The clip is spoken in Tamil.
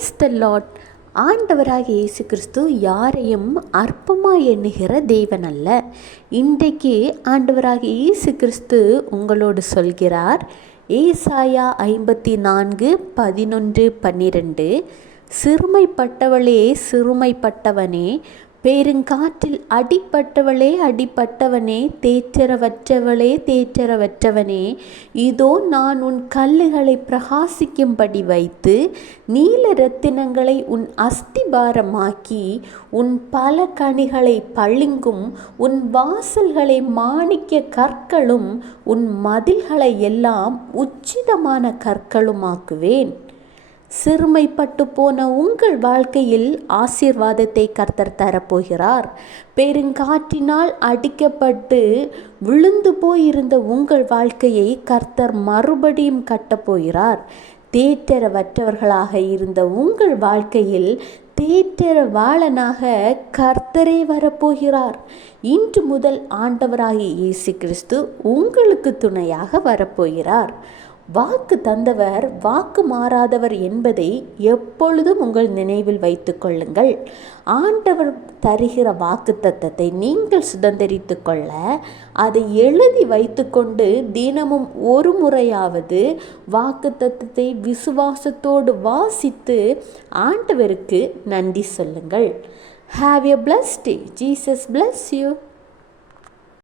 Praise the Lord. ஆண்டவராகிய இயேசு கிறிஸ்து யாரையும் அற்பமாக எண்ணுகிற தேவன் அல்ல. இன்றைக்கு ஆண்டவராகிய இயேசு கிறிஸ்து உங்களோடு சொல்கிறார். ஏசாயா 54:11-12, சிறுமைப்பட்டவளே சிறுமைப்பட்டவனே, பெருங்காற்றில் அடிப்பட்டவளே அடிப்பட்டவனே, தேற்றரவற்றவளே தேற்றரவற்றவனே, இதோ நான் உன் கல்லுகளை பிரகாசிக்கும்படி வைத்து நீல இரத்தினங்களை உன் அஸ்திபாரமாக்கி உன் பல கனிகளை பளிங்கும் உன் வாசல்களை மாணிக்க கற்களும் உன் மதில்களை எல்லாம் உச்சிதமான கற்களுமாக்குவேன். சிறுமைப்பட்டு போன உங்கள் வாழ்க்கையில் ஆசீர்வாதத்தை கர்த்தர் தரப்போகிறார். பெருங்காற்றினால் அடிக்கப்பட்டு விழுந்து போயிருந்த உங்கள் வாழ்க்கையை கர்த்தர் மறுபடியும் கட்டப்போகிறார். தேற்றரவற்றவர்களாக இருந்த உங்கள் வாழ்க்கையில் தேற்றரவாளனாக கர்த்தரே வரப்போகிறார். இன்று முதல் ஆண்டவராகிய இயேசு கிறிஸ்து உங்களுக்கு துணையாக வரப்போகிறார். வாக்கு தந்தவர் வாக்கு மாறாதவர் என்பதை எப்பொழுதும் உங்கள் நினைவில் வைத்து கொள்ளுங்கள். ஆண்டவர் தருகிற வாக்கு தத்தத்தை நீங்கள் சுதந்திரித்து கொள்ள அதை எழுதி வைத்து கொண்டு தினமும் ஒரு முறையாவது வாக்கு தத்தத்தை விசுவாசத்தோடு வாசித்து ஆண்டவருக்கு நன்றி சொல்லுங்கள். Have a blessed day. Jesus bless you.